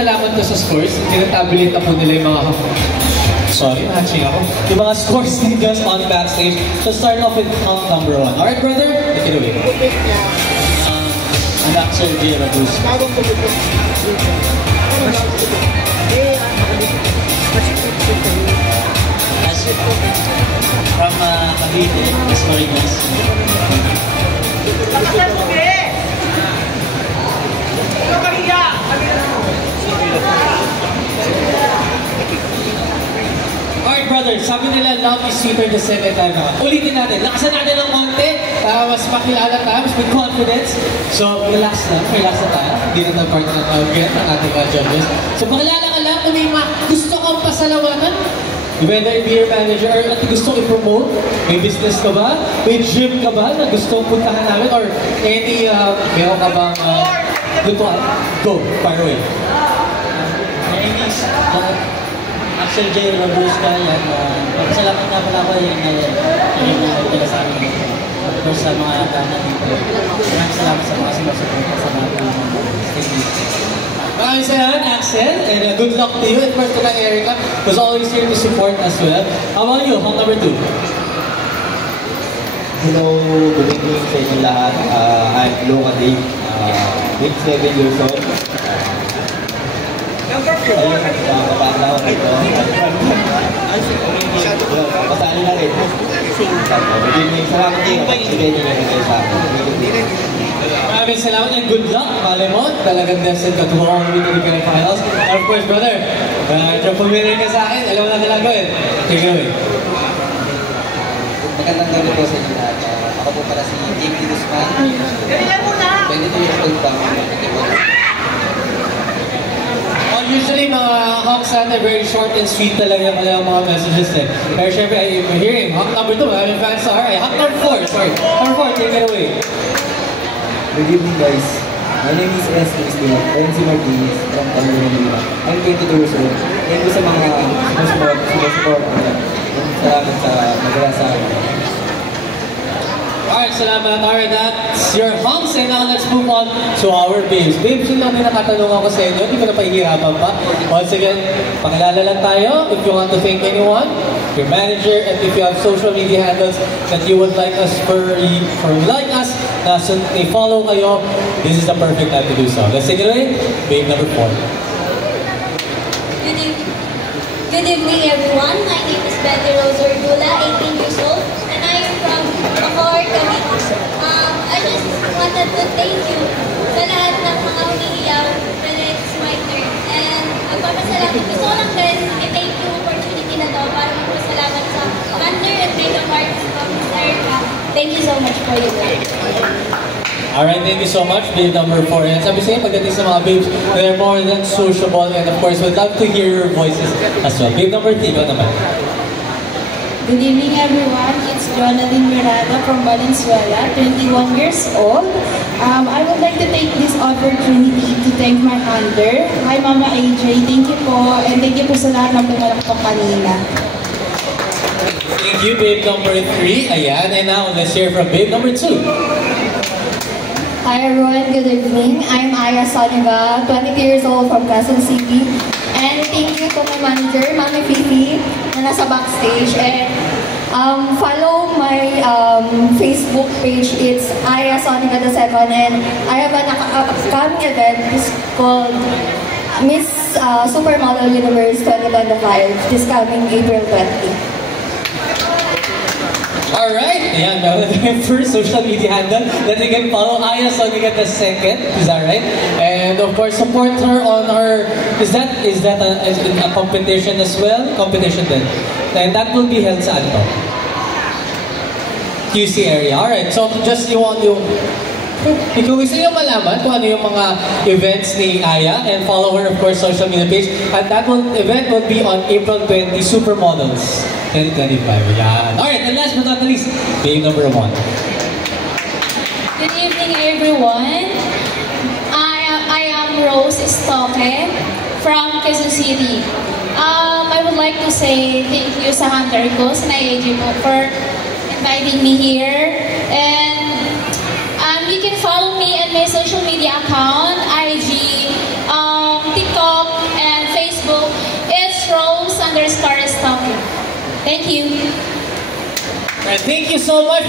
nalaman ko sa scores, tinatabulate na po nila yung mga... Sorry, matching ako. Yung mga scores ninyo on backstage. So start off with count number 1. Alright, brother? Take it away. Anak Sir J. Rabus. From Cavite, Esmarinas. Alright brothers, sabi nila love is sweeter the second time naman. Ulitin natin, lakasan natin ng konti para mas makilala tayo, mas with confidence. So relax na tayo. Hindi na part na again ang ating judges. So pakilala ka lang kung may gusto kang pasalamatan. Whether it be your manager or at gusto i-promote, may business ka ba? May gym ka ba na gusto puntahan namin? Or any, meron ka bang lutuan? Go, fire away. My name is Axel J. Robusta. Pagkasalamat nga pala ako yung nagtala sa amin. Tapos sa mga gana dito. Maraming salamat sa mga sinusuporta sa mga stage. Maraming salamat, Axel, and good luck to you. And first to Erica, who's always here to support as well. How about you? Hong number 2. Hello, good evening sa inyo lahat. I'm Loka Dave, 27 years old. Ayun, kapatid ako rito. Pasali na rin. Good evening, salamat kayo. Sige, hindi nyo sa akin. Maraming salamat and good luck, Malemon. Talagang destined ka to all the way to the grand finals. And of course, brother, kung pumirin ka sa akin, alam mo na kailangan gawin. Take it away. Magandang gabi po sa inyo lahat. Ako po para si JP Guzman. 22 years old pa. Usually, mga honks natin, very short and sweet talaga yung mga messages eh. Pero syempre, I'm hearing honk number 2, maraming fans sa honk number 4, sorry. Number 4, take it away. Good evening guys. My name is NC Martinez from Tamarina. I'm 22 years old. Thank you sa mga support. Salamat sa magawa sa akin. Alright, salamat. Alright, that's your honks. And now let's move on to our babes. Babes, yun lang din nakatanong ako sa inyo. Hindi ko na pahihirapan pa. Once again, pakilala lang tayo. If you want to thank anyone, your manager, and if you have social media handles that you would like us na i-follow kayo, this is the perfect time to do so. Let's take it away. Babe number 4. Good evening everyone. My name is Betty Rose Ordula, 18 years old, and I am from Bacoor, Cavite. I just wanted to thank you sa lahat ng mga umiiyaw when it's my turn. And magpapasalamat. Gusto ko lang din i-take yung opportunity na to para magpasalamat sa Thunder and makeup artist of Miss Erica. Thank you so much for your work. Alright, thank you so much, babe number 4. And sabi sa'yo, pagdating sa mga babes, they're more than sociable, and of course, we'd love to hear your voices as well. Babe number 3, ikaw naman. Good evening everyone, it's Jonathan Miranda from Valenzuela, 21 years old. I would like to take this opportunity to thank my hunter. Hi Mama AJ, thank you po, and thank you po sa lahat ng pumalakpak kanina. Thank you, babe number 3. Ayan, and now let's hear from babe number 2. Hi everyone, good evening. I'm Aya Soniva, 22 years old from Quezon City. And thank you to my manager, Mami Fifi, na nasa backstage. And follow my Facebook page. It's Aya Soniva II. And I have an upcoming event. It's called Miss Supermodel Universe 2025, this coming April 20. Alright, ayan, meron na yung first social media handle that you can follow. Aya Soniga II, is that right? And of course, support her on her, is that a competition as well? Competition din. And that will be held saan to? QC area. Alright, so just you want yung, kung gusto nyo malaman kung ano yung mga events ni Aya, and follow her, of course, social media page. And that event will be on April 20, Supermodels 2025. Yan. Alright, and last but not least, babe number 1. Good evening everyone. I am Rose Stoke from Quezon City. I would like to say thank you sa Hunter ko, sa AJ po, for inviting me here. And you can follow me on my social media account, IG, TikTok, Thank you. And thank you so much.